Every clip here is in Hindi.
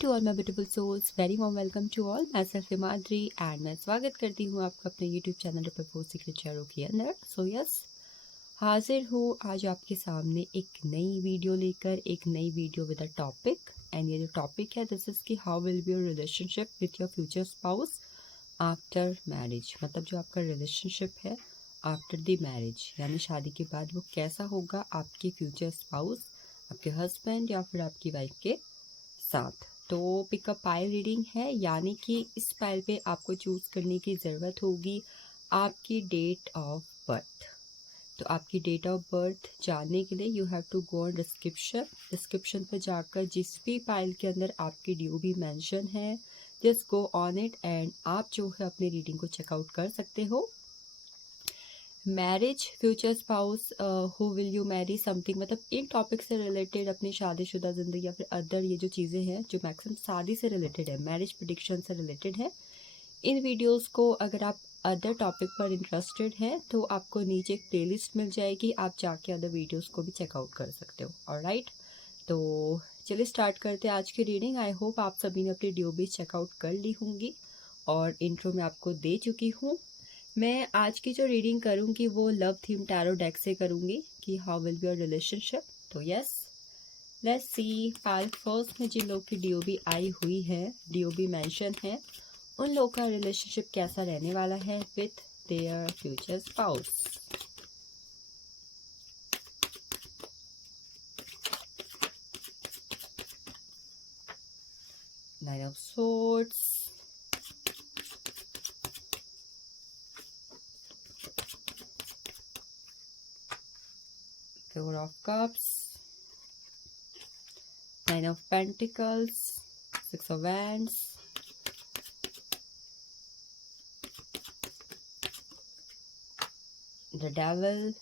To all my beautiful souls, very warm welcome to all. मैं सेल्फ हिमाद्री एंड मैं स्वागत करती हूँ आपका अपने यूट्यूब चैनल पर फोर सीक्रेट चैरों के अंदर। सो यस, हाजिर हूँ आज आपके सामने एक नई वीडियो लेकर, एक नई video with a topic. And ये जो टॉपिक है दिस इज़ कि how will be your relationship with your future spouse after marriage. मतलब जो आपका रिलेशनशिप है आफ्टर द मैरिज, यानी शादी के बाद वो कैसा होगा आपके फ्यूचर स्पाउस, आपके हस्बैंड या फिर आपकी वाइफ के साथ। तो पिकअप पाइल रीडिंग है, यानी कि इस पाइल पे आपको चूज करने की ज़रूरत होगी आपकी डेट ऑफ बर्थ। तो आपकी डेट ऑफ बर्थ जानने के लिए you have to go on description पर जाकर जिस भी पाइल के अंदर आपकी ड्यू भी मेंशन है, just go on it and आप जो है अपनी रीडिंग को चेकआउट कर सकते हो। Marriage, future spouse, who will you Mary something, मतलब इन टॉपिक से रिलेटेड अपनी शादीशुदा ज़िंदगी या फिर अदर ये जो चीज़ें हैं जो मैक्सिमम शादी से रिलेटेड है, मैरिज प्रेडिक्शन से रिलेटेड है, इन वीडियोस को अगर आप अदर टॉपिक पर इंटरेस्टेड हैं तो आपको नीचे एक प्लेलिस्ट मिल जाएगी, आप जाके अदर वीडियोस को भी चेकआउट कर सकते हो। ऑलराइट, तो चलिए स्टार्ट करते हैं आज की रीडिंग। आई होप आप सभी ने अपनी ड्यू भी चेकआउट कर ली होंगी और इंट्रो में आपको दे चुकी हूँ। मैं आज की जो रीडिंग करूँगी वो लव थीम टैरो डेक से करूँगी कि how will be your relationship. तो yes, let's see. Pile first में जिन लोग की डीओबी आई हुई है, डीओबी मेंशन है, उन लोग का रिलेशनशिप कैसा रहने वाला है with their future spouse. Nine of swords, four of cups, nine of pentacles, six of wands, the devil,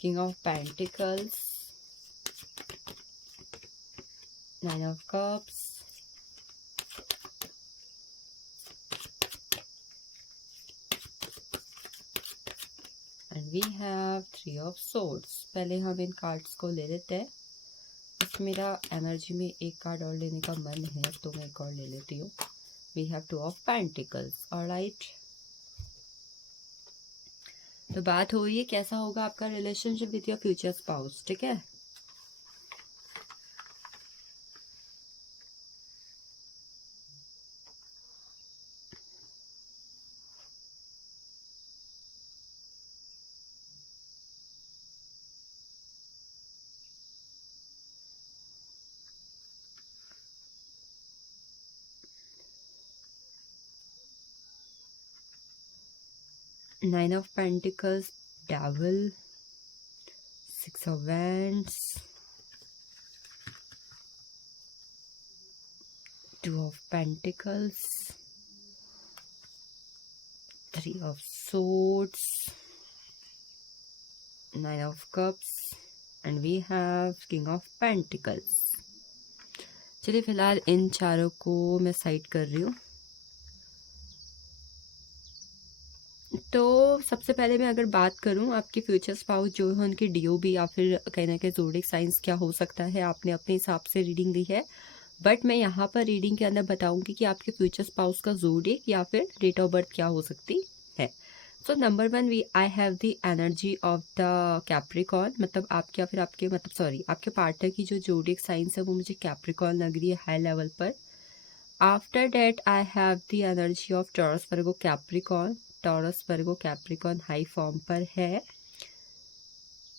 king of pentacles, nine of cups, and we have three of swords. पहले हम इन कार्ड्स को ले लेते हैं। बस मेरा एनर्जी में एक कार्ड और लेने का मन है तो मैं एक और ले लेती हूँ। We have two of pentacles. Alright, तो बात हो रही है कैसा होगा आपका relationship with your future spouse. ठीक है, 9 of Pentacles, Devil, 6 of Wands, 2 of Pentacles, 3 of Swords, 9 of Cups, and we have King of Pentacles. चलिए फिलहाल इन चारों को मैं साइड कर रही हूँ। तो सबसे पहले मैं अगर बात करूं आपके फ्यूचर स्पाउस जो है उनकी डीओबी या फिर कहीं ना कहीं ज़ोडिएक साइंस क्या हो सकता है, आपने अपने हिसाब से रीडिंग ली है, बट मैं यहाँ पर रीडिंग के अंदर बताऊंगी कि आपके फ्यूचर स्पाउस का ज़ोडिएक या फिर डेट ऑफ बर्थ क्या हो सकती है। So number one, I have the energy of the Capricorn, मतलब आपके या फिर आपके मतलब सॉरी आपके पार्टनर की जो ज़ोडिएक साइंस है वो मुझे कैप्रिकॉर्न लग रही है हाई लेवल पर। After that I have the energy of Taurus Virgo Capricorn, Taurus Virgo Capricorn high form पर है।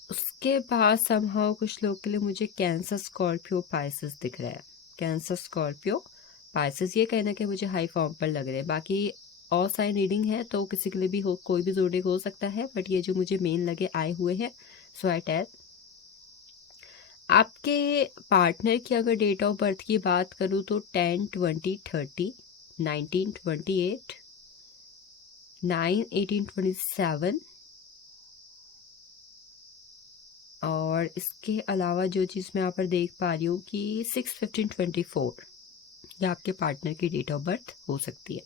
उसके बाद समहाउ कुछ लोग के लिए मुझे कैंसर, स्कॉर्पियो, पाइसेस दिख रहा है। कैंसर, स्कॉर्पियो, पाइसेस, ये कहना कि मुझे हाई फॉर्म पर लग रहे हैं। बाकी और साइन रीडिंग है तो किसी के लिए भी हो, कोई भी जोड़े हो सकता है, बट ये जो मुझे मेन लगे आए हुए हैं। सो आई टेल आपके पार्टनर की अगर डेट ऑफ बर्थ की बात करूँ तो 10/20/30, 19/28, 9/18/27, और इसके अलावा जो चीज़ मैं यहाँ पर देख पा रही हूँ कि 6/15/24 ये आपके पार्टनर की डेट ऑफ बर्थ हो सकती है।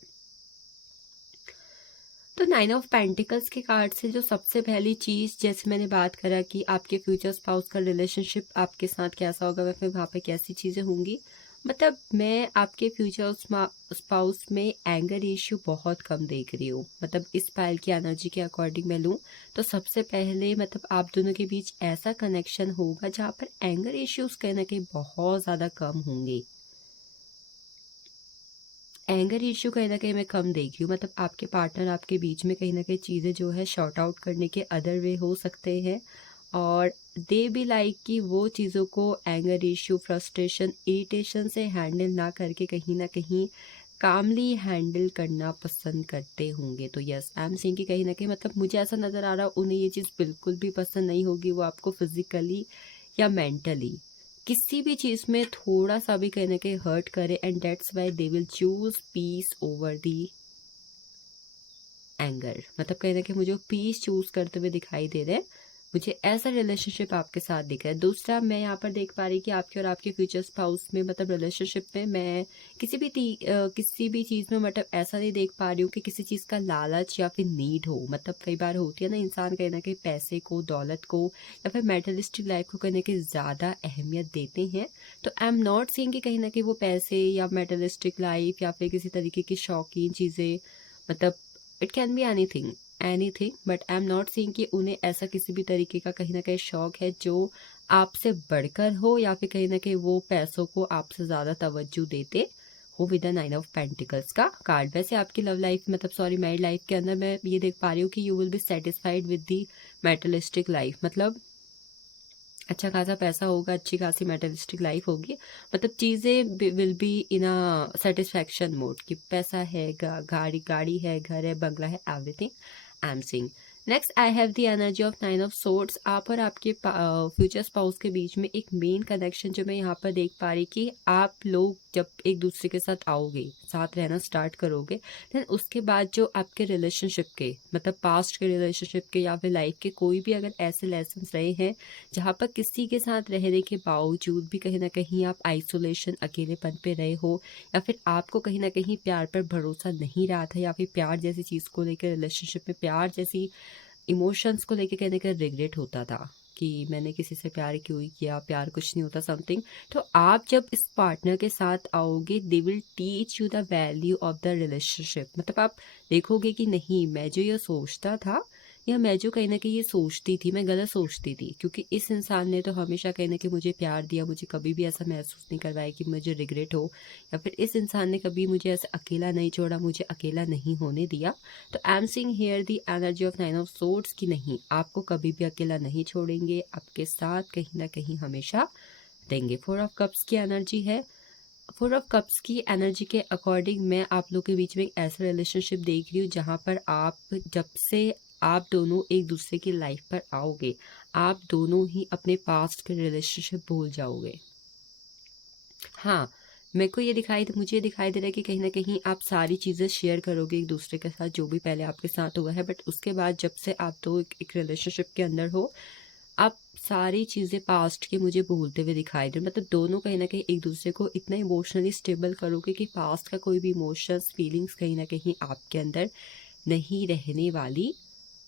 तो 9 ऑफ पेंटिकल्स के कार्ड से जो सबसे पहली चीज़, जैसे मैंने बात करा कि आपके फ्यूचर स्पाउस का रिलेशनशिप आपके साथ कैसा होगा, या फिर वहाँ पे कैसी चीज़ें होंगी। मतलब मैं आपके फ्यूचर स्पाउस में एंगर इश्यू बहुत कम देख रही हूँ। मतलब इस पायल की एनर्जी के अकॉर्डिंग मैं लूँ तो सबसे पहले मतलब आप दोनों के बीच ऐसा कनेक्शन होगा जहाँ पर एंगर इश्यूज कहीं ना कहीं बहुत ज़्यादा कम होंगे। एंगर इश्यू कहीं न कहीं मैं कम देख रही हूँ। मतलब आपके पार्टनर आपके बीच में कहीं न कहीं चीज़ें जो है सॉर्ट आउट करने के अदर वे हो सकते हैं, और दे भी लाइक कि वो चीज़ों को एंगर इश्यू, फ्रस्ट्रेशन, इरिटेशन से हैंडल ना करके कहीं न कहीं कामली हैंडल करना पसंद करते होंगे। तो यस, आई एम सेइंग कि कहीं न कहीं मतलब मुझे ऐसा नज़र आ रहा है उन्हें ये चीज़ बिल्कुल भी पसंद नहीं होगी, वो आपको फिज़िकली या मेंटली किसी भी चीज़ में थोड़ा सा भी कहीं ना कहीं हर्ट करे, and that's why they will choose peace over the anger. मतलब कहीं ना कहीं मुझे पीस चूज करते हुए दिखाई दे रहे हैं। मुझे ऐसा रिलेशनशिप आपके साथ दिख रहा है। दूसरा, मैं यहाँ पर देख पा रही कि आपके और आपके फ्यूचर स्पाउस में मतलब रिलेशनशिप में मैं किसी भी चीज़ में मतलब ऐसा नहीं देख पा रही हूँ कि किसी चीज़ का लालच या फिर नीड हो। मतलब कई बार होती है ना, इंसान कहीं ना कहीं पैसे को, दौलत को या फिर मेटलिस्टिक लाइफ को कहीं ना कहीं ज़्यादा अहमियत देते हैं। तो आई एम नॉट सीइंग कि कहीं ना कहीं वो पैसे या मेटलिस्टिक लाइफ या फिर किसी तरीके की शौकीन चीज़ें, मतलब it can be anything, but I am not seeing कि उन्हें ऐसा किसी भी तरीके का कहीं ना कहीं शौक है जो आपसे बढ़कर हो, या फिर कहीं ना कहीं वो पैसों को आपसे ज़्यादा तवज्जो देते हो विद द 9 ऑफ पेंटिकल्स का कार्ड। वैसे आपकी लव लाइफ, मतलब सॉरी मैरिड लाइफ के अंदर मैं ये देख पा रही हूँ कि you will be satisfied with the मेटलिस्टिक life. मतलब अच्छा खासा पैसा होगा, अच्छी खासी मेटलिस्टिक लाइफ होगी। मतलब चीज़ें will be in a satisfaction mode कि पैसा है, गाड़ी है, घर है, बंगला है, everything I am seeing. Next, I have the energy of 9 of swords. आप और आपके फ्यूचर स्पाउस के बीच में एक मेन कनेक्शन जो मैं यहाँ पर देख पा रही कि आप लोग जब एक दूसरे के साथ आओगे, साथ रहना स्टार्ट करोगे, देन उसके बाद जो आपके रिलेशनशिप के, मतलब पास्ट के रिलेशनशिप के या फिर लाइफ के कोई भी अगर ऐसे लेसन रहे हैं जहाँ पर किसी के साथ रहने के बावजूद भी कहीं ना कहीं आप आइसोलेशन, अकेलेपन पे रहे हो, या फिर आपको कहीं ना कहीं प्यार पर भरोसा नहीं रहा था, या फिर प्यार जैसी चीज़ को लेकर, रिलेशनशिप में प्यार जैसी इमोशंस को लेकर कहने का रिग्रेट होता था कि मैंने किसी से प्यार क्यों ही किया, प्यार कुछ नहीं होता, समथिंग। तो आप जब इस पार्टनर के साथ आओगे, they will teach you the value of the relationship. मतलब आप देखोगे कि नहीं, मैं जो ये सोचता था या मैं जो कहीं ना कहीं ये सोचती थी, मैं गलत सोचती थी, क्योंकि इस इंसान ने तो हमेशा कहीं ना कहीं मुझे प्यार दिया, मुझे कभी भी ऐसा महसूस नहीं करवाया कि मुझे रिग्रेट हो, या फिर इस इंसान ने कभी मुझे ऐसे अकेला नहीं छोड़ा, मुझे अकेला नहीं होने दिया। तो आई am seeing here the energy of 9 of swords कि नहीं, आपको कभी भी अकेला नहीं छोड़ेंगे, आपके साथ कहीं ना कहीं हमेशा देंगे। 4 ऑफ कप्स की एनर्जी है। 4 ऑफ कप्स की एनर्जी के अकॉर्डिंग मैं आप लोग के बीच में एक ऐसा रिलेशनशिप देख रही हूँ जहाँ पर आप, जब से आप दोनों एक दूसरे की लाइफ पर आओगे, आप दोनों ही अपने पास्ट के रिलेशनशिप भूल जाओगे। हाँ, मेरे को ये मुझे दिखाई दे रहा है कि कहीं न कहीं आप सारी चीज़ें शेयर करोगे एक दूसरे के साथ, जो भी पहले आपके साथ हुआ है, बट उसके बाद जब से आप दो एक रिलेशनशिप के अंदर हो, आप सारी चीज़ें पास्ट की मुझे भूलते हुए दिखाई दे। मतलब दोनों कहीं न कहीं एक दूसरे को इतना इमोशनली स्टेबल करोगे कि पास्ट का कोई भी इमोशंस, फीलिंग्स कहीं न कहीं आपके अंदर नहीं रहने वाली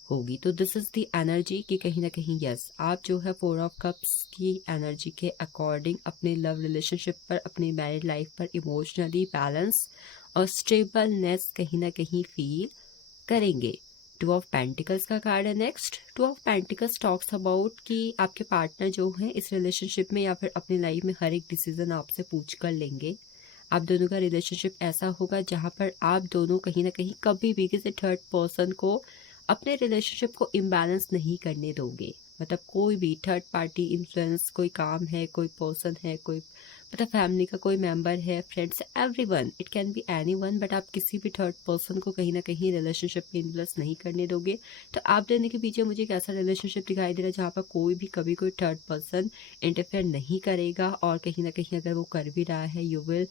होगी। तो दिस इज़ द एनर्जी कि कहीं ना कहीं यस, आप जो है 4 ऑफ कप्स की एनर्जी के अकॉर्डिंग अपने लव रिलेशनशिप पर, अपनी मैरिड लाइफ पर इमोशनली बैलेंस और स्टेबलनेस कहीं ना कहीं फील करेंगे। 2 ऑफ पेंटिकल्स का कार्ड है next. 2 of pentacles talks about कि आपके पार्टनर जो है इस रिलेशनशिप में या फिर अपनी लाइफ में हर एक डिसीजन आपसे पूछ कर लेंगे। आप दोनों का रिलेशनशिप ऐसा होगा जहाँ पर आप दोनों कहीं ना कहीं कभी भी किसी थर्ड पर्सन को अपने रिलेशनशिप को इम्बैलेंस नहीं करने दोगे। मतलब कोई भी थर्ड पार्टी इन्फ्लुएंस, कोई काम है, कोई पर्सन है, कोई मतलब फैमिली का कोई मेंबर है, friends, everyone, it can be anyone, but आप किसी भी थर्ड पर्सन को कहीं ना कहीं रिलेशनशिप में इन्फ्लुएंस नहीं करने दोगे। तो आप दोनों के पीछे मुझे एक ऐसा रिलेशनशिप दिखाई दे रहा है जहाँ पर कोई भी कभी कोई थर्ड पर्सन इंटरफेयर नहीं करेगा, और कहीं ना कहीं अगर वो कर भी रहा है, you will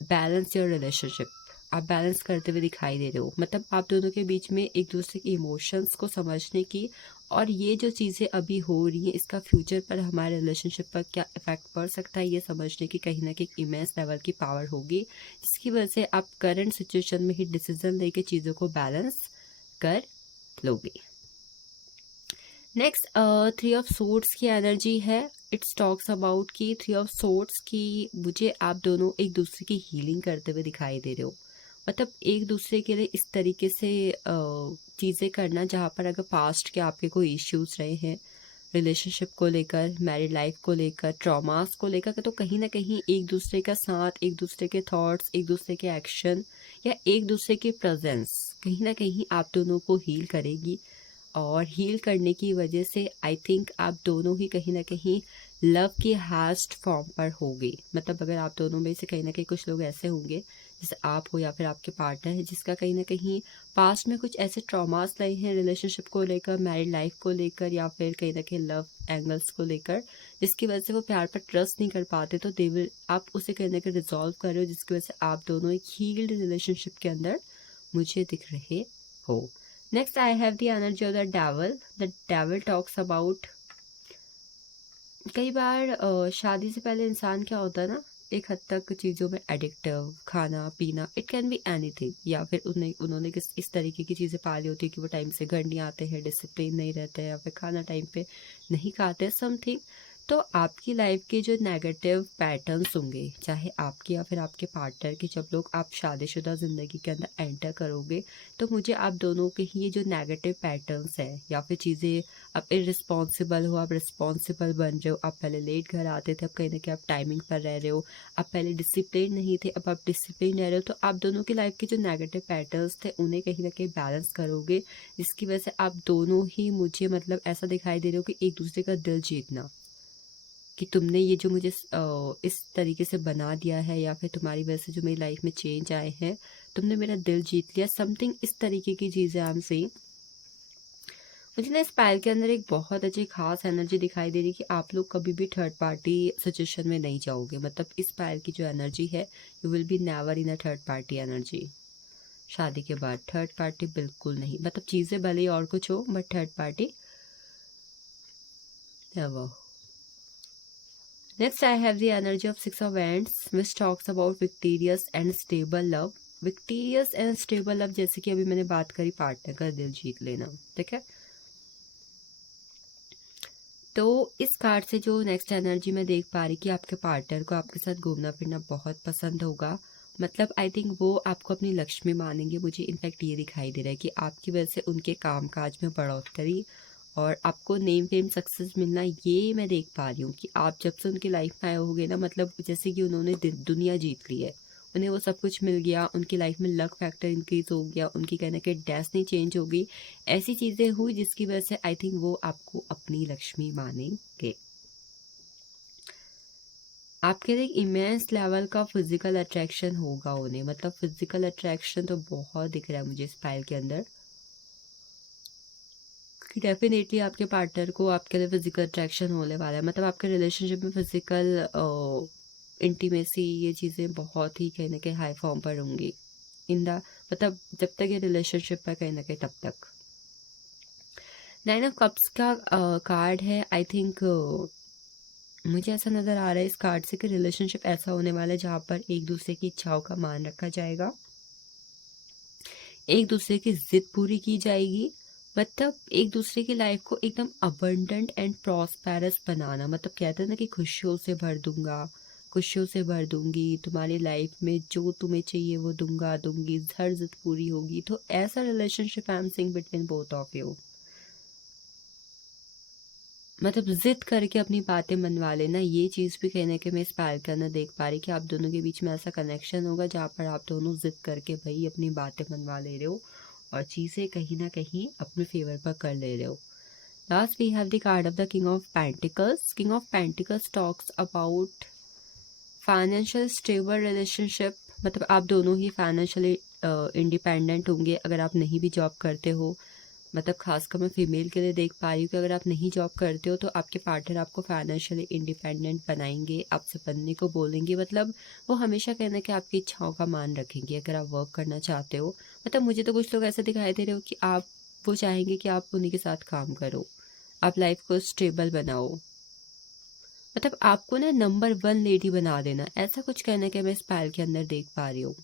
balance your relationship आप बैलेंस करते हुए दिखाई दे रहे हो। मतलब आप दोनों के बीच में एक दूसरे के इमोशंस को समझने की और ये जो चीज़ें अभी हो रही हैं इसका फ्यूचर पर हमारे रिलेशनशिप पर क्या इफ़ेक्ट पड़ सकता है ये समझने की कहीं ना कहीं इमेंस लेवल की पावर होगी, जिसकी वजह से आप करंट सिचुएशन में ही डिसीजन लेके चीज़ों को बैलेंस कर लोगे। नेक्स्ट थ्री ऑफ सोर्ड्स की एनर्जी है। इट्स टॉक्स अबाउट कि थ्री ऑफ सोर्ड्स की मुझे आप दोनों एक दूसरे की हीलिंग करते हुए दिखाई दे रहे हो। मतलब एक दूसरे के लिए इस तरीके से चीज़ें करना जहाँ पर अगर पास्ट के आपके कोई इश्यूज रहे हैं रिलेशनशिप को लेकर, मैरिड लाइफ को लेकर, ट्रॉमास को लेकर, तो कहीं ना कहीं एक दूसरे का साथ, एक दूसरे के थॉट्स, एक दूसरे के एक्शन या एक दूसरे की प्रेजेंस कहीं ना कहीं आप दोनों को हील करेगी। और हील करने की वजह से आई थिंक आप दोनों ही कहीं ना कहीं लव की हास्ट फॉर्म पर होंगे। मतलब अगर आप दोनों में से कहीं ना कहीं कुछ लोग ऐसे होंगे जैसे आप हो या फिर आपके पार्टनर है जिसका कहीं ना कहीं पास्ट में कुछ ऐसे ट्रॉमास रहे हैं रिलेशनशिप को लेकर, मैरिड लाइफ को लेकर या फिर कहीं ना कहीं लव एंगल्स को लेकर, जिसकी वजह से वो प्यार पर ट्रस्ट नहीं कर पाते, तो दे विल आप उसे कहीं ना कहीं रिजॉल्व कर रहे हो, जिसकी वजह से आप दोनों एक हील्ड रिलेशनशिप के अंदर मुझे दिख रहे हो। Next, I have the energy of the devil. The devil talks about कई बार शादी से पहले इंसान क्या होता है ना, एक हद तक चीज़ों में एडिक्टिव, खाना पीना, इट कैन बी एनीथिंग, या फिर उन्होंने इस तरीके की चीज़ें पाली होती है कि वो टाइम से घर नहीं आते हैं, डिसिप्लिन नहीं रहते हैं या फिर खाना टाइम पे नहीं खाते समथिंग। तो आपकी लाइफ के जो नेगेटिव पैटर्न्स होंगे, चाहे आपके या फिर आपके पार्टनर के, जब लोग आप शादीशुदा ज़िंदगी के अंदर एंटर करोगे तो मुझे आप दोनों के ही ये जो नेगेटिव पैटर्न्स है या फिर चीज़ें, आप इरिस्पॉन्सिबल हो, आप रिस्पॉन्सिबल बन रहे हो, आप पहले लेट घर आते थे, अब कहीं ना कहीं आप टाइमिंग पर रह रहे हो, आप पहले डिसिप्लिन नहीं थे, अब आप डिसिप्लिन रह रहे हो, तो आप दोनों की लाइफ के जो नेगेटिव पैटर्न्स थे उन्हें कहीं ना कहीं बैलेंस करोगे, जिसकी वजह से आप दोनों ही मुझे मतलब ऐसा दिखाई दे रहे हो कि एक दूसरे का दिल जीतना, कि तुमने ये जो मुझे इस तरीके से बना दिया है या फिर तुम्हारी वजह से जो मेरी लाइफ में चेंज आए हैं, तुमने मेरा दिल जीत लिया, समथिंग इस तरीके की चीज़ें आई एम सेइंग। मुझे ना इस पायल के अंदर एक बहुत अच्छी खास एनर्जी दिखाई दे रही कि आप लोग कभी भी थर्ड पार्टी सिचुएशन में नहीं जाओगे। मतलब इस पायल की जो एनर्जी है, you will be never in a third party energy. शादी के बाद थर्ड पार्टी बिल्कुल नहीं, मतलब चीज़ें भले ही और कुछ हो but third party never. Next, I have the energy of Six of Wands, which talks about victorious and stable love. Victorious and stable love, जैसे कि अभी मैंने बात करी पार्टनर का दिल जीत लेना, ठीक है। तो इस कार्ड से जो नेक्स्ट एनर्जी मैं देख पा रही कि आपके पार्टनर को आपके साथ घूमना फिरना बहुत पसंद होगा। मतलब आई थिंक वो आपको अपनी लक्ष्मी मानेंगे। मुझे इनफैक्ट ये दिखाई दे रहा है कि आपकी वजह से उनके कामकाज में बढ़ोतरी और आपको नेम फेम सक्सेस मिलना, ये मैं देख पा रही हूँ कि आप जब से उनकी लाइफ में आए होगे ना, मतलब जैसे कि उन्होंने दुनिया जीत ली है, उन्हें वो सब कुछ मिल गया, उनकी लाइफ में लक फैक्टर इंक्रीज हो गया, उनकी कहने के डेस्टिनी चेंज हो गई, ऐसी चीज़ें हुई जिसकी वजह से आई थिंक वो आपको अपनी लक्ष्मी मानेंगे। आपके लिए इमेंस लेवल का फिजिकल अट्रैक्शन होगा उन्हें, मतलब फिजिकल अट्रैक्शन तो बहुत दिख रहा है मुझे इस फाइल के अंदर कि डेफिनेटली आपके पार्टनर को आपके लिए फिजिकल अट्रैक्शन होने वाला है। मतलब आपके रिलेशनशिप में फिजिकल इंटीमेसी, ये चीज़ें बहुत ही कहीं ना कहीं हाई फॉर्म पर होंगी इन द, मतलब जब तक ये रिलेशनशिप है कहीं ना कहीं तब तक। नाइन ऑफ कप्स का कार्ड है। आई थिंक मुझे ऐसा नज़र आ रहा है इस कार्ड से कि रिलेशनशिप ऐसा होने वाला है जहाँ पर एक दूसरे की इच्छाओं का मान रखा जाएगा, एक दूसरे की जिद पूरी की जाएगी। मतलब एक दूसरे की लाइफ को एकदम अबंडेंट एंड प्रॉस्पेरस बनाना। मतलब कहते हैं ना कि खुशियों से भर दूंगा, खुशियों से भर दूंगी, तुम्हारी लाइफ में जो तुम्हें चाहिए वो दूंगा दूंगी, हर जिद पूरी होगी। तो ऐसा relationship I am seeing between both of you. मतलब जिद करके अपनी बातें मनवा लेना, ये चीज़ भी कहीं ना कहीं मैं इस पायल के अंदर देख पा रही कि आप दोनों के बीच में ऐसा कनेक्शन होगा जहाँ पर आप दोनों जिद करके भाई अपनी बातें मनवा ले रहे हो और चीज़ें कहीं ना कहीं अपने फेवर पर कर ले रहे हो। Last we have the card of the king of pentacles. King of pentacles talks about financial stable relationship. मतलब आप दोनों ही फाइनेंशियली इंडिपेंडेंट होंगे अगर आप नहीं भी जॉब करते हो। मतलब खासकर मैं फीमेल के लिए देख पा रही हूँ कि अगर आप नहीं जॉब करते हो तो आपके पार्टनर आपको फाइनेंशियली इंडिपेंडेंट बनाएंगे, आपसे बनने को बोलेंगे। मतलब वो हमेशा कहना कि आपकी इच्छाओं का मान रखेंगे अगर आप वर्क करना चाहते हो। मतलब मुझे तो कुछ लोग ऐसे दिखाई दे रहे हो कि आप वो चाहेंगे कि आप उन्हीं के साथ काम करो, आप लाइफ को स्टेबल बनाओ। मतलब आपको ना नंबर 1 लेडी बना देना, ऐसा कुछ कहना कि मैं इस पायल के अंदर देख पा रही हूँ।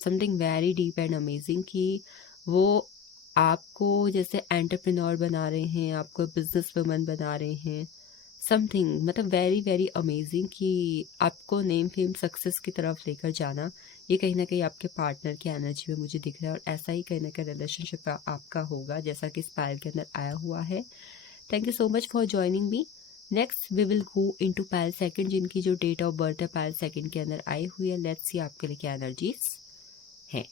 Something very deep and amazing कि वो आपको जैसे एंटरप्रेन्योर बना रहे हैं, आपको बिजनेस वुमन बना रहे हैं। समथिंग मतलब वेरी वेरी अमेजिंग कि आपको नेम फेम सक्सेस की तरफ लेकर जाना, ये कहीं ना कहीं आपके पार्टनर की एनर्जी में मुझे दिख रहा है। और ऐसा ही कहीं ना कहीं रिलेशनशिप आपका होगा जैसा कि स्पाइल के अंदर आया हुआ है। Thank you so much for joining me. Next we will go into pile second, जिनकी जो डेट ऑफ बर्थ है पायल सेकंड के अंदर आई हुई है। लेट्स सी आपके लिए क्या एनर्जीज है।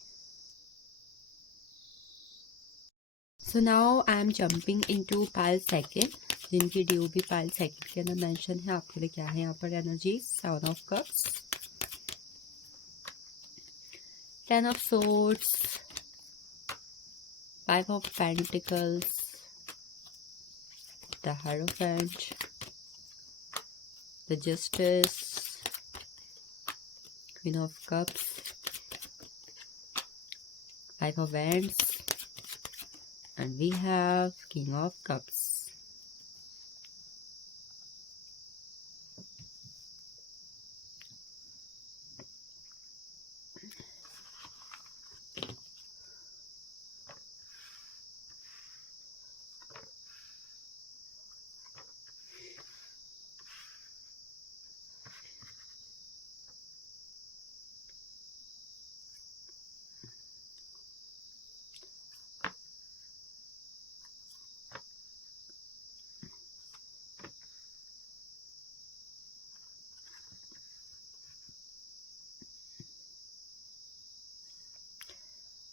So now I am jumping into pile second, जिनकी ड्यू भी पायल सेकंड के अंदर मेंशन है। आपके लिए क्या है यहाँ पर energy? 7 of cups, 10 of swords, 5 of pentacles, the hierophant, the justice, queen of cups, 5 of wands, and we have king of cups.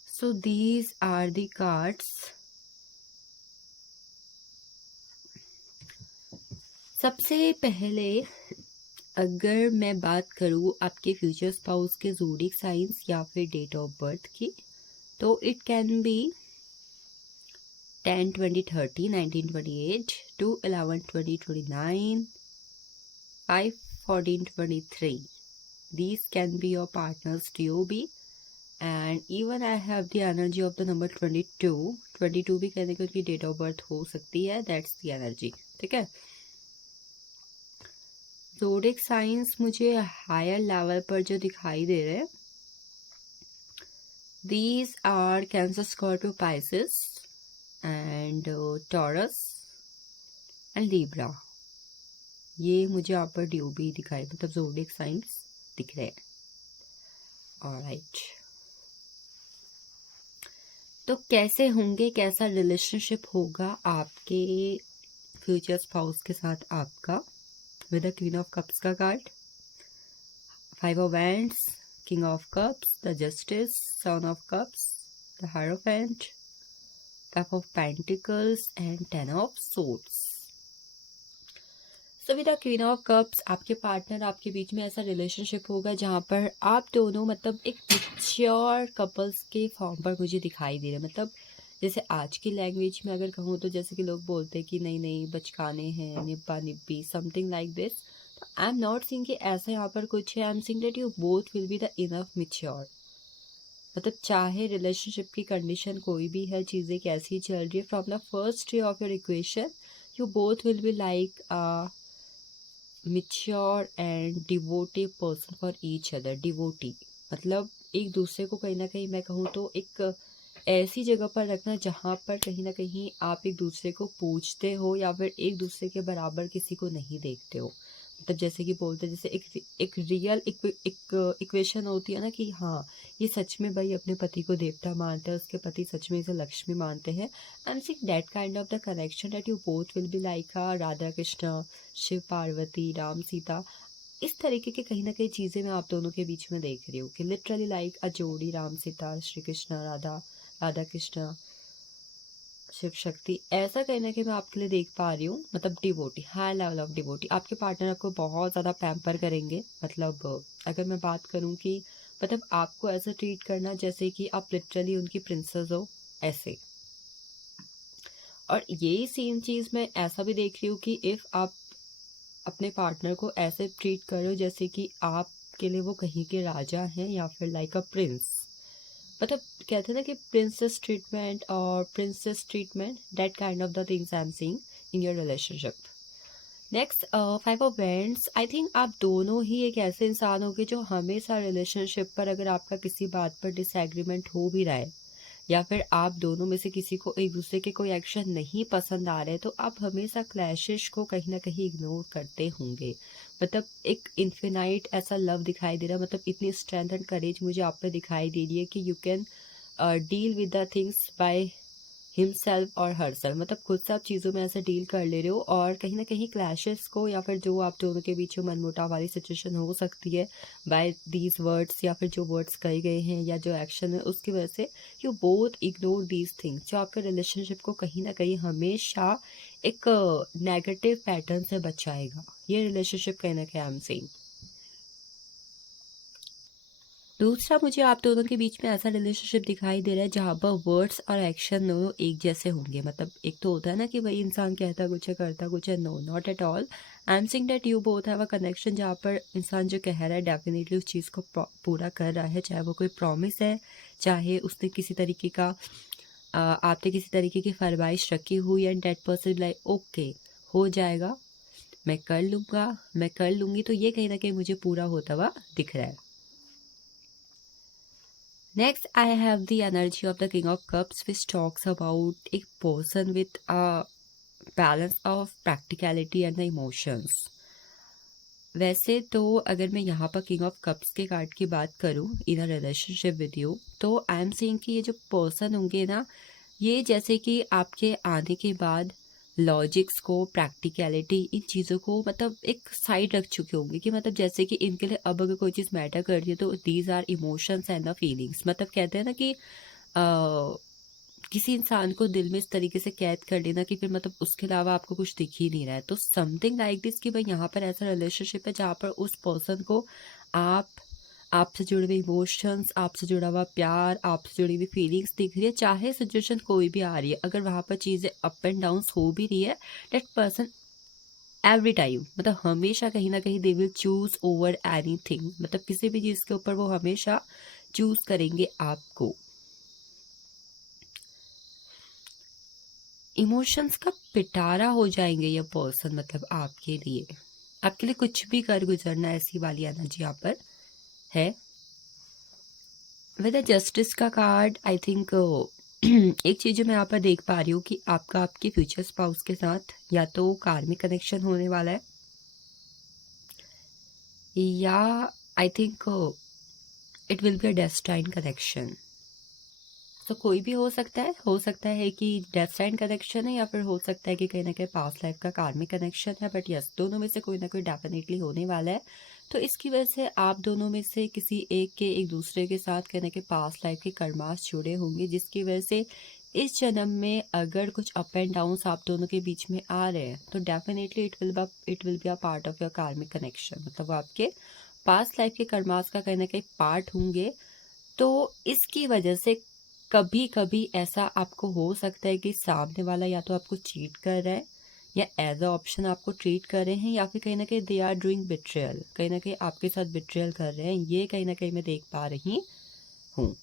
So these are the cards. सबसे पहले अगर मैं बात करूँ आपके फ्यूचर स्पाउस के ज़ोडिक साइंस या फिर डेट ऑफ बर्थ की, तो it can be 10/20/30, 19/28, 2/11/2029, 5/14/23. These can be your partner's DOB. And even I have the energy of the number 22. 22 भी कहने की उनकी डेट ऑफ बर्थ हो सकती है। दैट्स द एनर्जी, ठीक है। ज़ोडिक साइंस मुझे हायर लेवल पर जो दिखाई दे रहे हैं, these are Cancer, Scorpio, Pisces and Taurus and Libra. ये मुझे यहाँ पर ड्यूबी दिखाई, मतलब ज़ोडिक साइंस दिख रहे हैं। ऑलराइट, तो कैसे होंगे, कैसा रिलेशनशिप होगा आपके फ्यूचर स्पाउस के साथ आपका? With the queen of cups का card, 5 of wands, king of cups, the justice, 7 of cups, the hierophant, 5 of pentacles and 10 of swords. So with the queen of cups, आपके पार्टनर आपके बीच में ऐसा रिलेशनशिप होगा जहाँ पर आप दोनों मतलब एक मैच्योर कपल्स के फॉर्म पर मुझे दिखाई दे रहे हैं। मतलब जैसे आज की लैंग्वेज में अगर कहूँ तो जैसे कि लोग बोलते हैं कि नहीं नहीं बचकाने हैं, निब्बा निब्बी, something like this. I am not seeing कि ऐसा यहाँ पर कुछ है। I am seeing that you both will be the enough mature. मतलब चाहे रिलेशनशिप की कंडीशन कोई भी है, चीज़ें कैसी चल रही है, from the first day of your equation you both will be like mature and devotive person for each other. Devotee मतलब एक दूसरे को कहीं ना कहीं मैं कहूँ तो एक ऐसी जगह पर रखना जहाँ पर कहीं ना कहीं आप एक दूसरे को पूछते हो या फिर एक दूसरे के बराबर किसी को नहीं देखते हो। मतलब जैसे कि बोलते हैं, जैसे एक रियल इक्वेशन होती है ना कि हाँ ये सच में भाई अपने पति को देवता मानते हैं, उसके पति सच में इसे लक्ष्मी मानते हैं। I am seeing that kind of the connection that you both will be like Radha Krishna, Shiva Parvati, Ram Sita. इस तरीके के कहीं ना कहीं चीज़ें मैं आप दोनों के बीच में देख रही हूँ कि लिटरली लाइक अ जोड़ी, राम सीता, श्री कृष्ण राधा, राधा कृष्ण शिव शक्ति, ऐसा कहना कि मैं आपके लिए देख पा रही हूँ। मतलब devotee, high level of devotee. आपके पार्टनर आपको बहुत ज़्यादा पैम्पर करेंगे। मतलब अगर मैं बात करूँ कि मतलब आपको ऐसा ट्रीट करना जैसे कि आप लिटरली उनकी प्रिंसेस हो, ऐसे। और यही सेम चीज़ मैं ऐसा भी देख रही हूँ कि इफ़ आप अपने पार्टनर को ऐसे ट्रीट कर रहे हो जैसे कि आपके लिए वो कहीं के राजा हैं या फिर लाइक अ प्रिंस, मतलब कहते हैं ना कि प्रिंसेस ट्रीटमेंट और princess treatment, that kind of the things I am seeing in your relationship. Next, 5 of vents, I think आप दोनों ही एक ऐसे इंसान होंगे जो हमेशा रिलेशनशिप पर, अगर आपका किसी बात पर डिसएग्रीमेंट हो भी रहा है या फिर आप दोनों में से किसी को एक दूसरे के कोई एक्शन नहीं पसंद आ रहे, तो आप हमेशा क्लैशेस को कहीं ना कहीं इग्नोर करते होंगे। मतलब एक इन्फिनाइट ऐसा लव दिखाई दे रहा है, मतलब इतनी स्ट्रेंथ एंड करेज मुझे आप पे दिखाई दे रही है कि you can deal with the things by himself और हरसेल्फ, मतलब खुद से आप चीज़ों में ऐसे डील कर ले रहे हो और कहीं ना कहीं क्लैशेस को या फिर जो आप दोनों के बीच में मनमुटाव वाली सिचुएशन हो सकती है बाय दीज वर्ड्स या फिर जो वर्ड्स कहे गए हैं या जो एक्शन है उसकी वजह से you both ignore these things, जो आपके रिलेशनशिप को कहीं ना कहीं हमेशा एक नेगेटिव पैटर्न से बचाएगा। ये रिलेशनशिप कहीं ना कहीं आई एम सेइंग। दूसरा, मुझे आप दोनों के बीच में ऐसा रिलेशनशिप दिखाई दे रहा है जहाँ पर वर्ड्स और एक्शन दोनों एक जैसे होंगे। मतलब एक तो होता है ना कि भाई इंसान कहता कुछ है करता कुछ है, no not at all. I am saying that you both have a connection जहाँ पर इंसान जो कह रहा है डेफिनेटली उस चीज़ को पूरा कर रहा है, चाहे वो कोई प्रॉमिस है, चाहे उसने किसी तरीके का आपने किसी तरीके की फरमाइश रखी हुई and that person like okay हो जाएगा, मैं कर लूँगा, मैं कर लूँगी, तो ये कहीं ना कहीं मुझे पूरा होता हुआ दिख रहा है। Next, I have the energy of the King of Cups, which talks about a person with a balance of practicality and the emotions. वैसे तो अगर मैं यहाँ पर किंग ऑफ कप्स के कार्ड की बात करूँ इन अ रिलेशनशिप विद यू, तो आई एम सेइंग कि ये जो पर्सन होंगे ना, ये जैसे कि आपके आने के बाद लॉजिक्स को, प्रैक्टिकलिटी, इन चीज़ों को मतलब एक साइड रख चुके होंगे कि मतलब जैसे कि इनके लिए अब अगर कोई चीज़ मैटर करती है तो these are emotions and the feelings. मतलब कहते हैं ना कि किसी इंसान को दिल में इस तरीके से कैद कर लेना कि फिर मतलब उसके अलावा आपको कुछ दिख ही नहीं रहा है, तो समथिंग लाइक दिस कि भाई यहाँ पर ऐसा रिलेशनशिप है जहाँ पर उस पर्सन को आप, आपसे जुड़े हुए इमोशंस, आपसे जुड़ा हुआ प्यार, आपसे जुड़ी हुई फीलिंग्स दिख रही है, चाहे सिचुएशन कोई भी आ रही है, अगर वहाँ पर चीज़ें अप एंड डाउन हो भी रही है, दैट पर्सन एवरी टाइम, मतलब हमेशा कहीं ना कहीं they will choose over anything, मतलब किसी भी चीज़ के ऊपर वो हमेशा चूज करेंगे आपको। इमोशंस का पिटारा हो जाएंगे ये पर्सन, मतलब आपके लिए कुछ भी कर गुजरना, ऐसी वाली एनर्जी यहाँ पर है। विद जस्टिस का कार्ड, आई थिंक एक चीज़ जो मैं यहाँ पर देख पा रही हूँ कि आपका आपके फ्यूचर स्पाउस के साथ या तो कार्मिक कनेक्शन होने वाला है या I think it will be a destined connection. तो कोई भी हो सकता है कि डेस्टाइन कनेक्शन है या फिर हो सकता है कि कहीं ना कहीं पास्ट लाइफ का कार्मिक कनेक्शन है, बट यस दोनों में से कोई ना कोई डेफिनेटली होने वाला है। तो इसकी वजह से आप दोनों में से किसी एक के एक दूसरे के साथ कहीं ना कहीं पास्ट लाइफ के कर्मास जुड़े होंगे, जिसकी वजह से इस जन्म में अगर कुछ अप एंड डाउन्स आप दोनों के बीच में आ रहे हैं तो definitely it will be a part of your karmic connection, मतलब वो आपके पास्ट लाइफ के कर्मास का कहीं ना कहीं पार्ट होंगे। तो इसकी वजह से कभी कभी ऐसा आपको हो सकता है कि सामने वाला या तो आपको चीट कर रहा है या एज अ ऑप्शन आपको ट्रीट कर रहे हैं या फिर कहीं ना कहीं दे आर डूइंग बिट्रेयल, कहीं ना कहीं आपके साथ बिट्रेयल कर रहे हैं, ये कहीं ना कहीं मैं देख पा रही हूँ।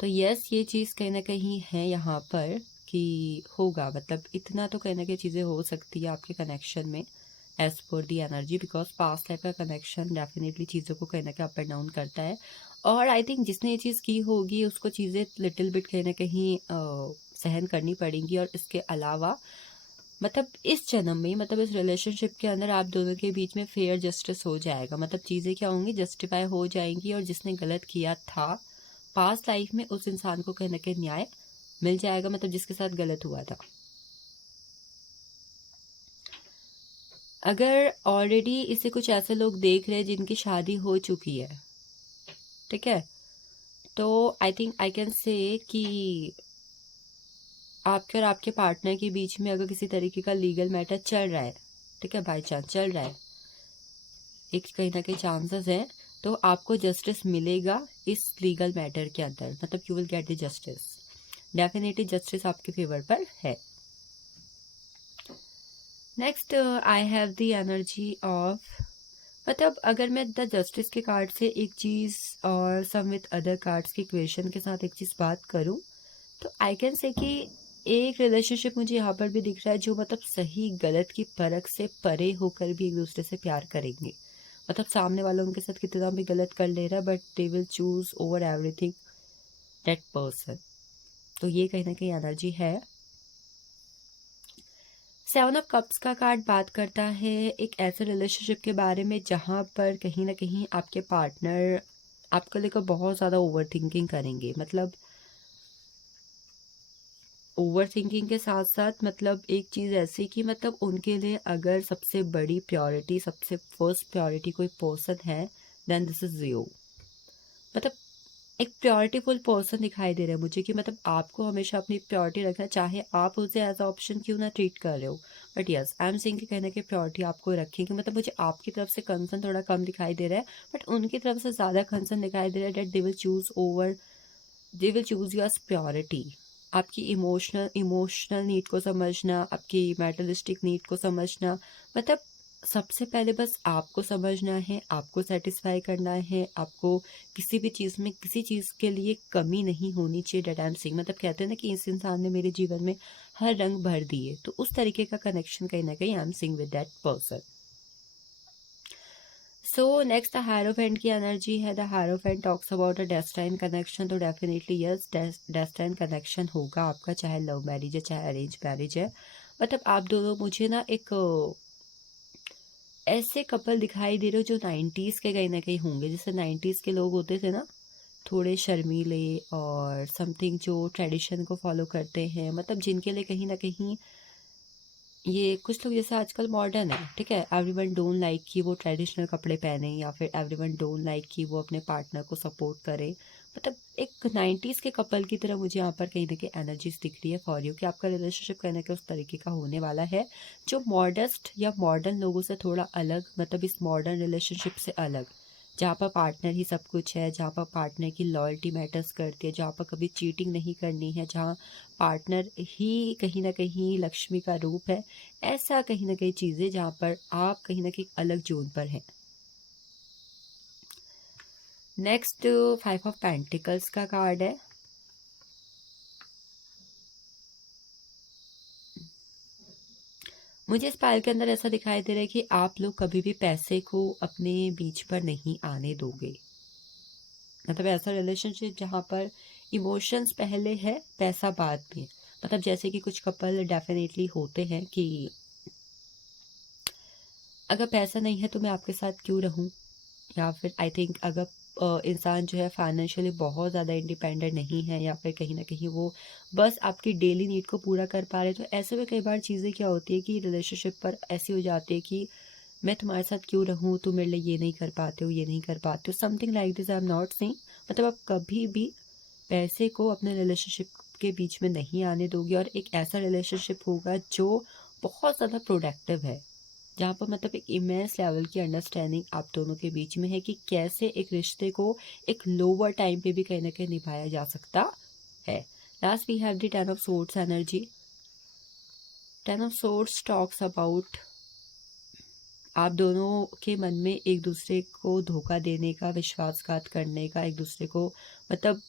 तो यस ये चीज़ कहीं ना कहीं है यहाँ पर कि होगा, मतलब इतना तो कहीं ना कहीं चीज़ें हो सकती है आपके कनेक्शन में as per the energy, because past life का कनेक्शन डेफिनेटली चीज़ों को कहीं ना कहीं अप एंड डाउन करता है। और आई थिंक जिसने ये चीज़ की होगी उसको चीज़ें लिटिल बिट कहीं ना कहीं सहन करनी पड़ेंगी। और इसके अलावा मतलब इस जन्म में, मतलब इस रिलेशनशिप के अंदर आप दोनों के बीच में फेयर जस्टिस हो जाएगा, मतलब चीज़ें क्या होंगी, जस्टिफाई हो जाएंगी और जिसने गलत किया था पास्ट लाइफ में उस इंसान को कहीं ना कहीं न्याय मिल जाएगा, मतलब जिसके साथ गलत हुआ था। अगर ऑलरेडी इसे कुछ ऐसे लोग देख रहे हैं जिनकी शादी हो चुकी है, ठीक है, तो आई थिंक आई कैन से कि आपके और आपके पार्टनर के बीच में अगर किसी तरीके का लीगल मैटर चल रहा है, ठीक है, बाई चांस चल रहा है, एक कहीं ना कहीं चांसेस हैं, तो आपको जस्टिस मिलेगा इस लीगल मैटर के अंदर, मतलब you will get the justice. Definitely justice आपके फेवर पर है। Next I have the energy of, मतलब अगर मैं द जस्टिस के कार्ड से एक चीज़ और सम विथ अदर कार्ड्स की इक्वेशन के साथ एक चीज़ बात करूं, तो आई कैन से कि एक रिलेशनशिप मुझे यहाँ पर भी दिख रहा है जो मतलब सही गलत की परख से परे होकर भी एक दूसरे से प्यार करेंगे। मतलब सामने वाला उनके साथ कितना भी गलत कर ले रहा है but they will choose over everything that person. तो ये कहीं ना कहीं एनर्जी है। सेवन ऑफ कप्स का कार्ड बात करता है एक ऐसे रिलेशनशिप के बारे में जहाँ पर कहीं ना कहीं आपके पार्टनर आपको लेकर बहुत ज़्यादा ओवर थिंकिंग करेंगे। मतलब ओवर थिंकिंग के साथ साथ मतलब एक चीज़ ऐसी कि मतलब उनके लिए अगर सबसे बड़ी प्रायोरिटी, सबसे फर्स्ट प्रायोरिटी कोई पर्सन है, देन दिस इज यू। मतलब एक प्योरिटीफुल पर्सन दिखाई दे रहा है मुझे कि मतलब आपको हमेशा अपनी प्योरिटी रखना, चाहे आप उसे एज अ ऑप्शन क्यों ना ट्रीट कर रहे हो, but yes I am saying कि कहने की प्योरिटी आपको रखेंगे। मतलब मुझे आपकी तरफ से कंसर्न थोड़ा कम दिखाई दे रहा है बट उनकी तरफ से ज़्यादा कंसर्न दिखाई दे रहा है that they will choose your purity. आपकी इमोशनल नीड को समझना, आपकी मेटलिस्टिक नीड को समझना, मतलब सबसे पहले बस आपको समझना है, आपको सेटिस्फाई करना है, आपको किसी भी चीज़ में किसी चीज़ के लिए कमी नहीं होनी चाहिए। डेट आई एम सेइंग, मतलब कहते हैं ना कि इस इंसान ने मेरे जीवन में हर रंग भर दिए, तो उस तरीके का कनेक्शन कहीं ना कहीं आई am saying with that person. So next the hierophant की एनर्जी है। The hierophant talks about a destined connection. तो डेफिनेटली यस, डेस्टाइन कनेक्शन होगा आपका, चाहे लव मैरिज है चाहे अरेंज मैरिज है। मतलब आप दोनों मुझे ना एक ऐसे कपल दिखाई दे रहे हो जो 90s के कहीं ना कहीं होंगे। जैसे 90s के लोग होते थे ना, थोड़े शर्मीले और समथिंग, जो ट्रेडिशन को फॉलो करते हैं, मतलब जिनके लिए कहीं ना कहीं ये कुछ लोग जैसे आजकल मॉडर्न है, ठीक है, एवरीवन डोंट लाइक कि वो ट्रेडिशनल कपड़े पहने, या फिर एवरीवन डोंट लाइक कि वो अपने पार्टनर को सपोर्ट करे। मतलब एक 90s के कपल की तरह मुझे यहाँ पर कहीं ना कहीं एनर्जीज दिख रही है फॉर यू, कि आपका रिलेशनशिप कहीं ना कहीं उस तरीके का होने वाला है जो मॉडर्स्ट या मॉडर्न लोगों से थोड़ा अलग, मतलब इस मॉडर्न रिलेशनशिप से अलग, जहाँ पर पार्टनर ही सब कुछ है, जहाँ पर पार्टनर की लॉयल्टी मैटर्स करती है, जहाँ पर कभी चीटिंग नहीं करनी है, जहाँ पार्टनर ही कहीं ना कहीं लक्ष्मी का रूप है। ऐसा कहीं ना कहीं चीज़ें जहाँ पर आप कहीं ना कहीं अलग जोन पर हैं। नेक्स्ट 5 ऑफ पेंटिकल्स का कार्ड है। मुझे इस पायल के अंदर ऐसा दिखाई दे रहा है कि आप लोग कभी भी पैसे को अपने बीच पर नहीं आने दोगे। मतलब ऐसा रिलेशनशिप जहाँ पर इमोशंस पहले है, पैसा बाद में। मतलब जैसे कि कुछ कपल डेफिनेटली होते हैं कि अगर पैसा नहीं है तो मैं आपके साथ क्यों रहूं, या फिर आई थिंक अगर इंसान जो है फाइनेंशियली बहुत ज़्यादा इंडिपेंडेंट नहीं है, या फिर कहीं ना कहीं वो बस आपकी डेली नीड को पूरा कर पा रहे, तो ऐसे में कई बार चीज़ें क्या होती है कि रिलेशनशिप पर ऐसी हो जाती है कि मैं तुम्हारे साथ क्यों रहूं, तुम मेरे लिए ये नहीं कर पाते हो, ये नहीं कर पाते हो, something like this I am not saying. मतलब आप कभी भी पैसे को अपने रिलेशनशिप के बीच में नहीं आने दोगे, और एक ऐसा रिलेशनशिप होगा जो बहुत ज़्यादा प्रोडक्टिव है, जहाँ पर मतलब एक इमेंस लेवल की अंडरस्टैंडिंग आप दोनों के बीच में है कि कैसे एक रिश्ते को एक लोअर टाइम पे भी कहीं ना कहीं निभाया जा सकता है। Last we have the 10 of swords energy. 10 of swords talks about आप दोनों के मन में एक दूसरे को धोखा देने का, विश्वासघात करने का, एक दूसरे को मतलब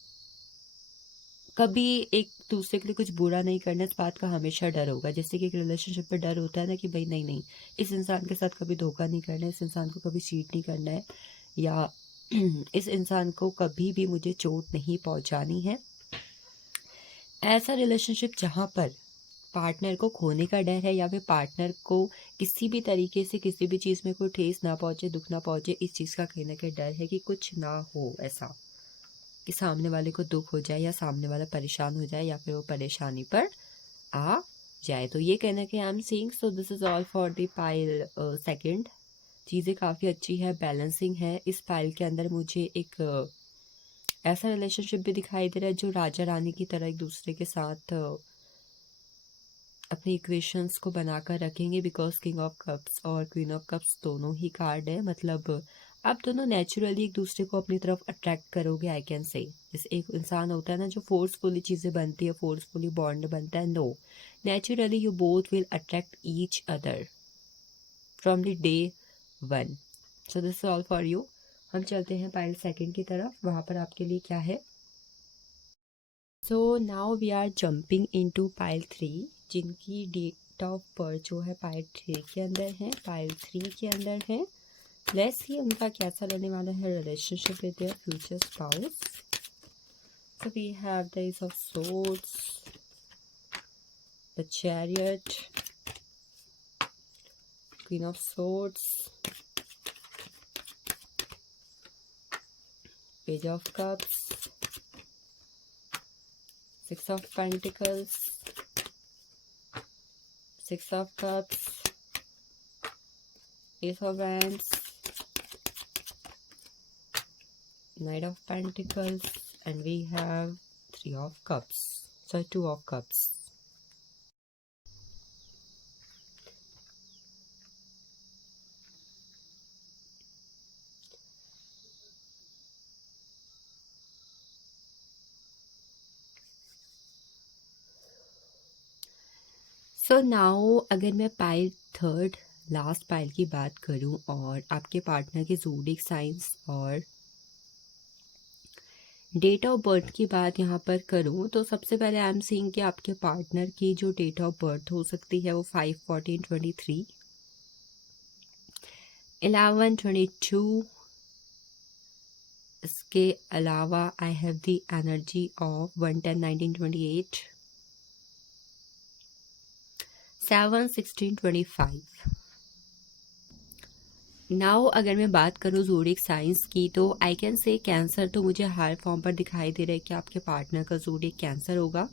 कभी एक दूसरे के लिए कुछ बुरा नहीं करना, इस बात का हमेशा डर होगा। जैसे कि एक रिलेशनशिप में डर होता है ना कि भाई नहीं नहीं, इस इंसान के साथ कभी धोखा नहीं करना है, इस इंसान को कभी चीट नहीं करना है, या इस इंसान को कभी भी मुझे चोट नहीं पहुंचानी है। ऐसा रिलेशनशिप जहाँ पर पार्टनर को खोने का डर है, या फिर पार्टनर को किसी भी तरीके से किसी भी चीज़ में कोई ठेस ना पहुंचे, दुख ना पहुंचे, इस चीज़ का कहीं ना कहीं डर है कि कुछ ना हो ऐसा कि सामने वाले को दुख हो जाए, या सामने वाला परेशान हो जाए, या फिर वो परेशानी पर आ जाए। तो ये कहना कि आई am seeing, so this is all for the pile second. चीज़ें काफ़ी अच्छी है, बैलेंसिंग है। इस पाइल के अंदर मुझे एक ऐसा रिलेशनशिप भी दिखाई दे रहा है जो राजा रानी की तरह एक दूसरे के साथ अपनी इक्वेशंस को बनाकर रखेंगे, बिकॉज किंग ऑफ कप्स और क्वीन ऑफ कप्स दोनों ही कार्ड है। मतलब आप दोनों नेचुरली एक दूसरे को अपनी तरफ अट्रैक्ट करोगे, आई कैन से। जैसे एक इंसान होता है ना जो फोर्सफुली चीज़ें बनती है, फोर्सफुली बॉन्ड बनता है, no, naturally you both will attract each other from the day one. So this all for you. हम चलते हैं पाइल सेकंड की तरफ, वहाँ पर आपके लिए क्या है। So now we are jumping into pile 3, जिनकी डेट ऑफ बर्थ जो है पाइल 3 के अंदर है, पाइल 3 के अंदर है। लेट्स सी उनका कैसा रहने वाला है relationship with their future spouse. So we have the Ace of Swords, the Chariot, Queen of Swords, Page of Cups, Six of Pentacles, Six of Cups, Ace of Wands, Knight of Pentacles, and we have Three of Cups. So Two of Cups. So now अगर मैं पाइल थर्ड लास्ट पाइल की बात करूं और आपके पार्टनर के ज़ोडिएक साइंस और डेट ऑफ बर्थ की बात यहाँ पर करूँ तो सबसे पहले आई एम सीइंग कि आपके पार्टनर की जो डेट ऑफ बर्थ हो सकती है वो 5/14/23, 11/22। इसके अलावा I have the energy of 1/10/1928, 7/16/25। Now अगर मैं बात करूँ ज़ोडिएक साइंस की तो आई कैन से कैंसर तो मुझे हर फॉर्म पर दिखाई दे रहा है कि आपके पार्टनर का ज़ोडिएक कैंसर होगा।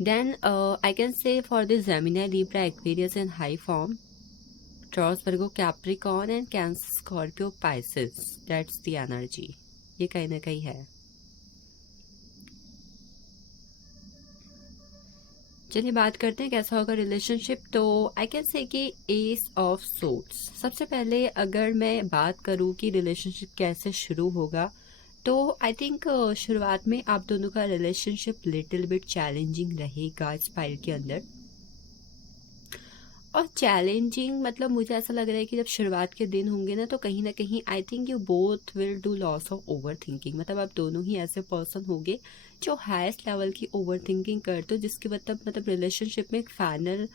Then I can say for the Gemini, Libra, Aquarius in high form, Taurus, Virgo, Capricorn and Cancer, Scorpio, Pisces. That's the energy. ये कहीं ना कहीं है। चलिए बात करते हैं कैसा होगा रिलेशनशिप। तो आई कैन से कि एस ऑफ सोर्ड्स। सबसे पहले अगर मैं बात करूँ कि रिलेशनशिप कैसे शुरू होगा तो आई थिंक शुरुआत में आप दोनों का रिलेशनशिप लिटिल बिट चैलेंजिंग रहेगा इस फाइल के अंदर। और चैलेंजिंग मतलब मुझे ऐसा लग रहा है कि जब शुरुआत के दिन होंगे ना तो कहीं ना कहीं I think you both will do loss of over thinking. मतलब आप दोनों ही ऐसे पर्सन होंगे जो हाईएस्ट लेवल की ओवर थिंकिंग करते हो, जिसके मतलब रिलेशनशिप में एक फाइनल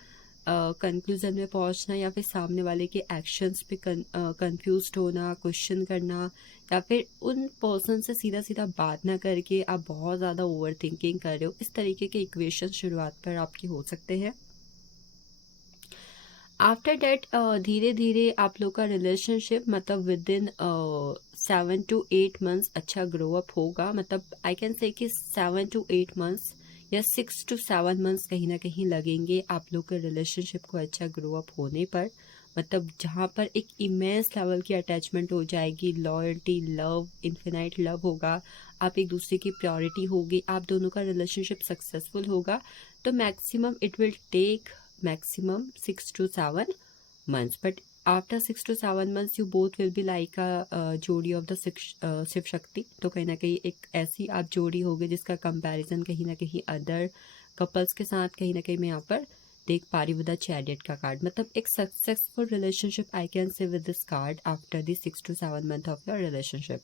कंक्लूजन में पहुंचना या फिर सामने वाले के एक्शंस पे कंफ्यूज होना, क्वेश्चन करना, या फिर उन पर्सन से सीधा सीधा बात ना करके आप बहुत ज़्यादा ओवर थिंकिंग कर रहे हो। इस तरीके के इक्वेशन शुरुआत पर आपके हो सकते हैं। आफ्टर डैट धीरे धीरे आप लोग का रिलेशनशिप मतलब विद इन 7 to 8 मंथ्स अच्छा ग्रो अप होगा। मतलब आई कैन से कि 7 to 8 मंथ्स या 6 to 7 मंथ्स कहीं ना कहीं लगेंगे आप लोग के रिलेशनशिप को अच्छा ग्रो अप होने पर। मतलब जहाँ पर एक इमेंस लेवल की अटैचमेंट हो जाएगी, लॉयल्टी, लव, इन्फिनाइट लव होगा, आप एक दूसरे की प्योरिटी होगी, आप दोनों का रिलेशनशिप सक्सेसफुल होगा। तो maximum it will take maximum 6 to 7 months, but after 6 to 7 months you both will be like a जोड़ी ऑफ द शिव शक्ति। तो कहीं ना कहीं एक ऐसी आप जोड़ी होगी जिसका कंपैरिजन कहीं ना कहीं अदर कपल्स के साथ कहीं ना कहीं मैं यहाँ पर देख पा रही हूँ विद द चैरियट का कार्ड। मतलब एक सक्सेसफुल रिलेशनशिप आई कैन से with this card after the 6 to 7 month of your relationship.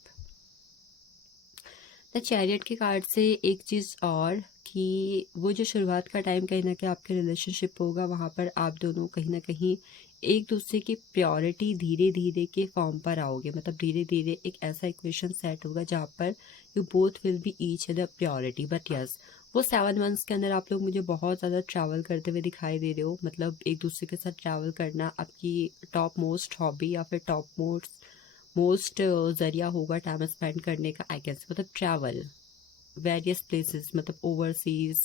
The chariot के कार्ड से एक चीज़ और कि वो जो शुरुआत का टाइम कहीं ना कहीं आपके रिलेशनशिप होगा वहाँ पर आप दोनों कहीं ना कहीं एक दूसरे की प्योरिटी धीरे धीरे के फॉर्म पर आओगे। मतलब धीरे धीरे एक ऐसा इक्वेशन सेट होगा जहाँ पर you both will B each other purity. But yes, वो 7 मंथ्स के अंदर आप लोग मुझे बहुत ज़्यादा ट्रैवल करते हुए दिखाई दे रहे हो। मतलब एक दूसरे के साथ ट्रैवल करना आपकी टॉप मोस्ट हॉबी या फिर टॉप मोस्ट ज़रिया होगा टाइम स्पेंड करने का। आई कैन से मतलब ट्रैवल वेरियस प्लेसेस, मतलब ओवरसीज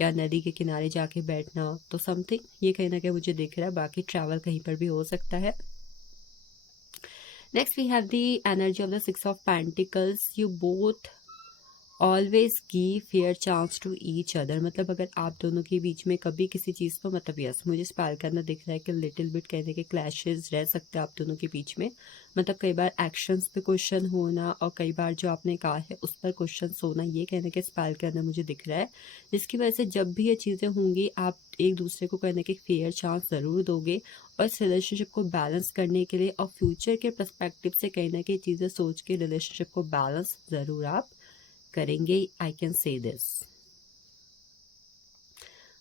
या नदी के किनारे जाके बैठना, तो समथिंग ये कहीं ना कहीं मुझे दिख रहा है। बाकी ट्रैवल कहीं पर भी हो सकता है। Next we have the energy of the 6 of Pentacles। You both always give fair chance to each other, मतलब अगर आप दोनों के बीच में कभी किसी चीज़ पर, मतलब यस मुझे स्पेल के अंदर दिख रहा है कि लिटिल बिट कहने के क्लैशेस रह सकते हैं आप दोनों के बीच में, मतलब कई बार एक्शंस पे क्वेश्चन होना और कई बार जो आपने कहा है उस पर क्वेश्चन होना, ये कहने के स्पेल के अंदर मुझे दिख रहा है, जिसकी वजह से जब भी ये चीज़ें होंगी आप एक दूसरे को कहने के फेयर चांस ज़रूर दोगे और इस रिलेशनशिप को बैलेंस करने के लिए और फ्यूचर के पर्सपेक्टिव से कहीं ना कहीं चीज़ें सोच के रिलेशनशिप को बैलेंस ज़रूर आप करेंगे। आई कैन से दिस,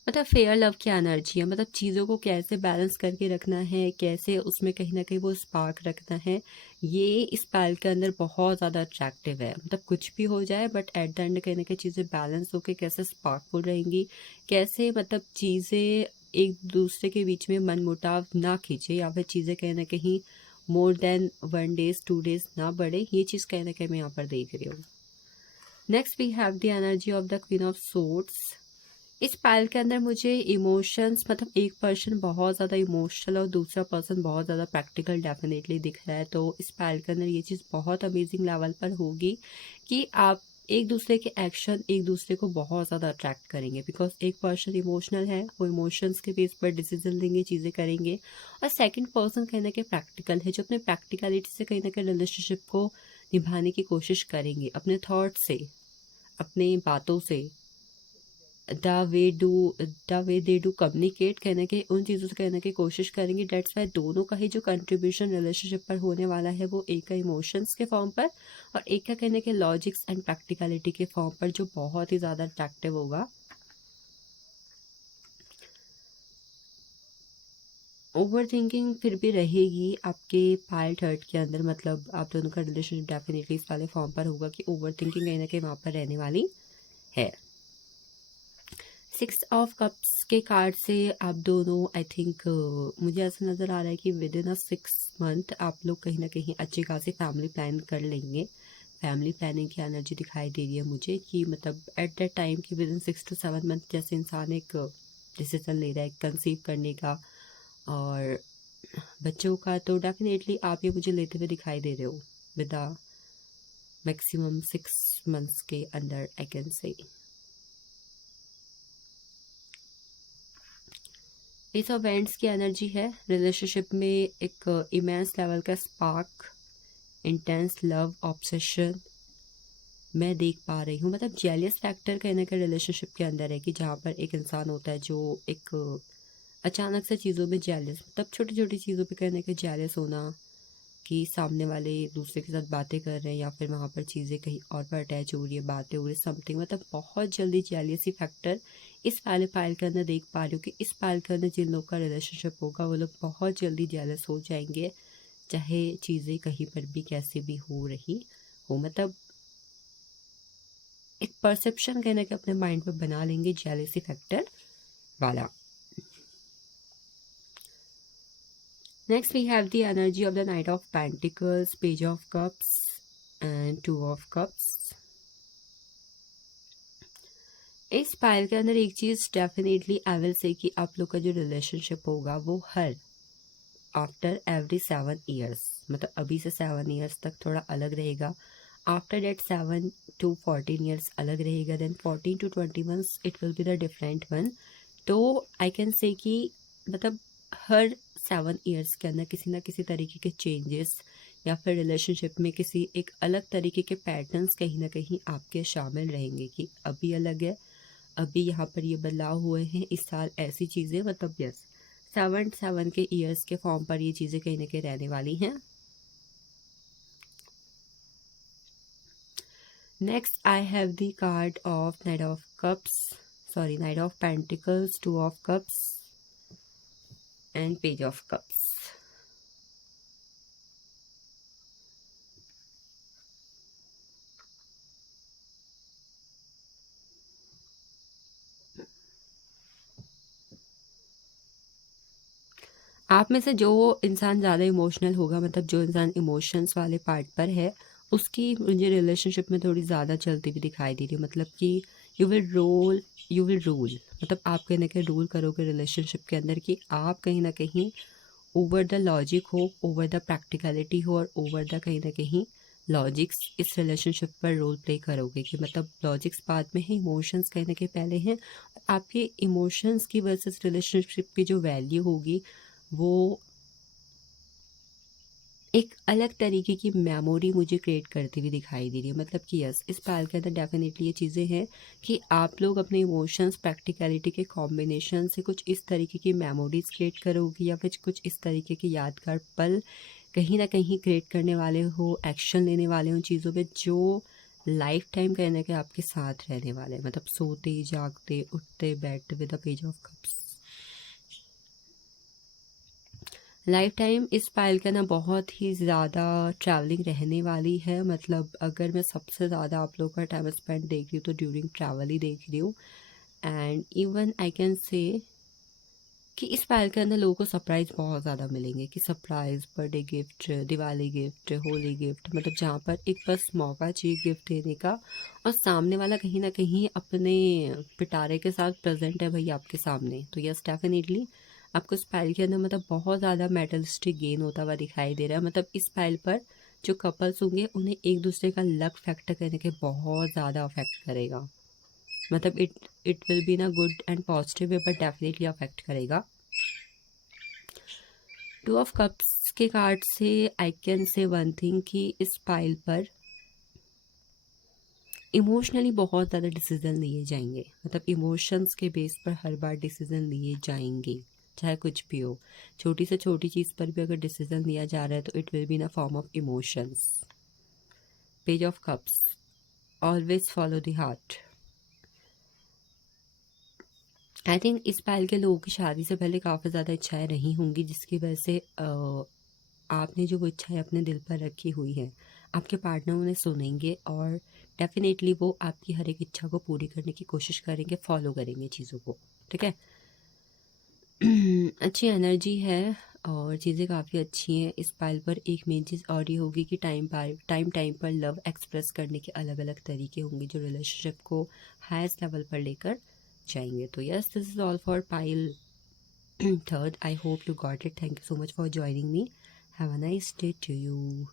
मतलब फेयर लव की एनर्जी है, मतलब चीज़ों को कैसे बैलेंस करके रखना है, कैसे उसमें कहीं ना कहीं वो स्पार्क रखना है, ये इस पैल के अंदर बहुत ज़्यादा अट्रैक्टिव है। मतलब कुछ भी हो जाए बट एट द एंड कहीं ना कहीं चीज़ें बैलेंस होकर कैसे स्पार्कफुल रहेंगी, कैसे मतलब चीज़ें एक दूसरे के बीच में मनमुटाव ना खींचे या फिर चीज़ें कहीं ना कहीं मोर देन 1 डेज 2 डेज ना बढ़े, ये चीज़ कहीं ना कहीं मैं यहाँ पर देख रही हूँ। Next we have the energy of the queen of swords. इस पाइल के अंदर मुझे इमोशंस, मतलब एक पर्सन बहुत ज़्यादा इमोशनल और दूसरा पर्सन बहुत ज़्यादा प्रैक्टिकल डेफिनेटली दिख रहा है। तो इस पाइल के अंदर ये चीज़ बहुत अमेजिंग लेवल पर होगी कि आप एक दूसरे के एक्शन एक दूसरे को बहुत ज़्यादा अट्रैक्ट करेंगे, बिकॉज एक पर्सन इमोशनल है, वो इमोशंस के बेस पर डिसीजन लेंगे, चीज़ें करेंगे, और सेकंड पर्सन कहीं ना कहीं प्रैक्टिकल है, जो अपने प्रैक्टिकलिटी से कहीं ना कहीं रिलेशनशिप को निभाने की कोशिश करेंगे अपने थॉट से, अपने बातों से, the way do the way they do communicate कहने के उन चीज़ों से कहने की कोशिश करेंगे। डेट्स वाई दोनों का ही जो कंट्रीब्यूशन रिलेशनशिप पर होने वाला है वो एक का इमोशंस के फॉर्म पर और एक का कहने के लॉजिक्स एंड प्रैक्टिकलिटी के फॉर्म पर, जो बहुत ही ज़्यादा अट्रैक्टिव होगा। ओवर थिंकिंग फिर भी रहेगी आपके पाइल थर्ड के अंदर, मतलब आप दोनों का रिलेशनशिप डेफिनेटली इस वाले फॉर्म पर होगा कि ओवर थिंकिंग कहीं ना कहीं वहाँ पर रहने वाली है। 6 ऑफ कप्स के कार्ड से आप दोनों आई थिंक मुझे ऐसा नज़र आ रहा है कि विद इन अ 6 मंथ आप लोग कहीं ना कहीं अच्छी खासी फैमिली प्लान कर लेंगे। फैमिली प्लानिंग की एनर्जी दिखाई दे रही है मुझे कि मतलब एट दैट टाइम कि विद इन 6 to 7 मंथ जैसे इंसान एक डिसीजन ले रहा है कंसीव करने का और बच्चों का, तो डेफिनेटली आप ये मुझे लेते हुए दिखाई दे रहे हो विद द मैक्सिमम 6 मंथ्स के अंदर, आई कैन से। इस इवेंट्स की एनर्जी है रिलेशनशिप में एक इमेंस लेवल का स्पार्क, इंटेंस लव, ऑब्सेशन मैं देख पा रही हूँ। मतलब जेलियस फैक्टर कहीं ना कहीं रिलेशनशिप के अंदर है कि जहाँ पर एक इंसान होता है जो एक अचानक से चीज़ों में जेलियस, मतलब छोटी छोटी चीज़ों पे कहीं ना कहीं जेलियस होना कि सामने वाले दूसरे के साथ बातें कर रहे हैं या फिर वहाँ पर चीज़ें कहीं और पर अटैच हो रही है, बातें हो रही है समथिंग, मतलब बहुत जल्दी जेलियसी फैक्टर इस वाले पाइल के अंदर देख पा रही हूँ कि इस पाइल के अंदर जिन लोग का रिलेशनशिप होगा वो लोग बहुत जल्दी जेलस हो जाएंगे, चाहे चीज़ें कहीं पर भी कैसे भी हो रही हो। मतलब एक परसेप्शन कहना कि अपने माइंड में बना लेंगे जेलसी फैक्टर वाला। Next, we have the energy of the Knight of Pentacles, Page of Cups, and 2 of Cups. इस पाइल के अंदर एक चीज़ डेफिनेटली आई विल से कि आप लोग का जो रिलेशनशिप होगा वो हर आफ्टर एवरी 7 ईयर्स, मतलब अभी से 7 ईयर्स तक थोड़ा अलग रहेगा, आफ्टर डेट 7 to 14 ईयर्स अलग रहेगा, then 14 to 20 months it will be the different one. तो आई कैन से कि मतलब हर 7 ईयर्स के अंदर किसी ना किसी तरीके के चेंजेस या फिर रिलेशनशिप में किसी एक अलग तरीके के पैटर्न्स कहीं ना कहीं आपके शामिल रहेंगे कि अभी अलग है, अभी यहाँ पर ये बदलाव हुए हैं, इस साल ऐसी चीज़ें, मतलब यस 7 के ईयर्स के फॉर्म पर ये चीज़ें कहीं ना कहीं रहने वाली हैं। Next I have the card of night of cups, sorry night of pentacles, 2 of Cups and page of cups. आप में से जो इंसान ज़्यादा इमोशनल होगा, मतलब जो इंसान इमोशंस वाले पार्ट पर है, उसकी मुझे रिलेशनशिप में थोड़ी ज़्यादा चलती हुई दिखाई दे रही है। मतलब कि यू विल रूल, मतलब आप कहीं ना कहीं रूल करोगे रिलेशनशिप के अंदर कि आप कहीं ना कहीं ओवर द लॉजिक हो, ओवर द प्रैक्टिकलिटी हो और ओवर द कहीं ना कहीं लॉजिक्स इस रिलेशनशिप पर रोल प्ले करोगे, कि मतलब लॉजिक्स बाद में है, इमोशंस कहीं ना कहीं पहले हैं। आपके इमोशंस की वजह से रिलेशनशिप की जो वैल्यू होगी वो एक अलग तरीके की मेमोरी मुझे क्रिएट करती हुई दिखाई दे रही है। मतलब कि यस, इस पाल के अंदर डेफिनेटली ये चीज़ें हैं कि आप लोग अपने इमोशंस प्रैक्टिकलिटी के कॉम्बिनेशन से कुछ इस तरीके की मेमोरीज क्रिएट करोगे, या फिर कुछ इस तरीके के यादगार पल कहीं ना कहीं क्रिएट करने वाले हो, एक्शन लेने वाले हो चीज़ों पे, जो लाइफ टाइम कहीं ना कहीं आपके साथ रहने वाले हैं। मतलब सोते जागते उठते बैठते with the page of cups, life time इस पायल का ना बहुत ही ज़्यादा ट्रैवलिंग रहने वाली है। मतलब अगर मैं सबसे ज़्यादा आप लोग का टाइम स्पेंड देख रही हूँ तो ड्यूरिंग ट्रैवल ही देख रही हूँ। एंड इवन आई कैन से कि इस पायल के अंदर लोगों को सरप्राइज़ बहुत ज़्यादा मिलेंगे, कि surprise, birthday gift, Diwali gift, Holi gift, मतलब जहाँ पर एक बस मौका चाहिए गिफ्ट देने का, और सामने वाला कहीं ना कहीं अपने पिटारे के साथ प्रेजेंट है भाई आपके सामने, तो यस डेफिनेटली आपको इस पायल के अंदर मतलब बहुत ज़्यादा मेटलिस्टिक गेन होता हुआ दिखाई दे रहा है। मतलब इस पायल पर जो कपल्स होंगे उन्हें एक दूसरे का लक फैक्टर करने के बहुत ज़्यादा अफेक्ट करेगा। मतलब इट विल बी ना good and positive way, but definitely affect करेगा। टू ऑफ कप्स के कार्ड से आई कैन से वन थिंग कि इस पाइल पर इमोशनली बहुत ज़्यादा डिसीजन लिए जाएंगे। मतलब इमोशंस के बेस पर हर बार डिसीजन लिए जाएंगे, चाहे कुछ भी हो। छोटी से छोटी चीज़ पर भी अगर डिसीजन लिया जा रहा है तो it will be in a form of emotions. Page of cups, always follow the heart. I think इस पायल के लोगों की शादी से पहले काफ़ी ज़्यादा इच्छाएं रही होंगी, जिसकी वजह से आपने जो वो इच्छाएं अपने दिल पर रखी हुई है आपके पार्टनर उन्हें सुनेंगे, और डेफिनेटली वो आपकी हर एक इच्छा को पूरी करने की कोशिश करेंगे, फॉलो करेंगे चीज़ों को। ठीक है। अच्छी एनर्जी है और चीज़ें काफ़ी अच्छी हैं। इस पाइल पर एक मेन चीज़ और ये होगी कि टाइम पर लव एक्सप्रेस करने के अलग अलग तरीके होंगे जो रिलेशनशिप को हाईएस्ट लेवल पर लेकर जाएंगे। तो yes, this is all for pile third. I hope you got it. Thank you so much for joining me. Have a nice day to you.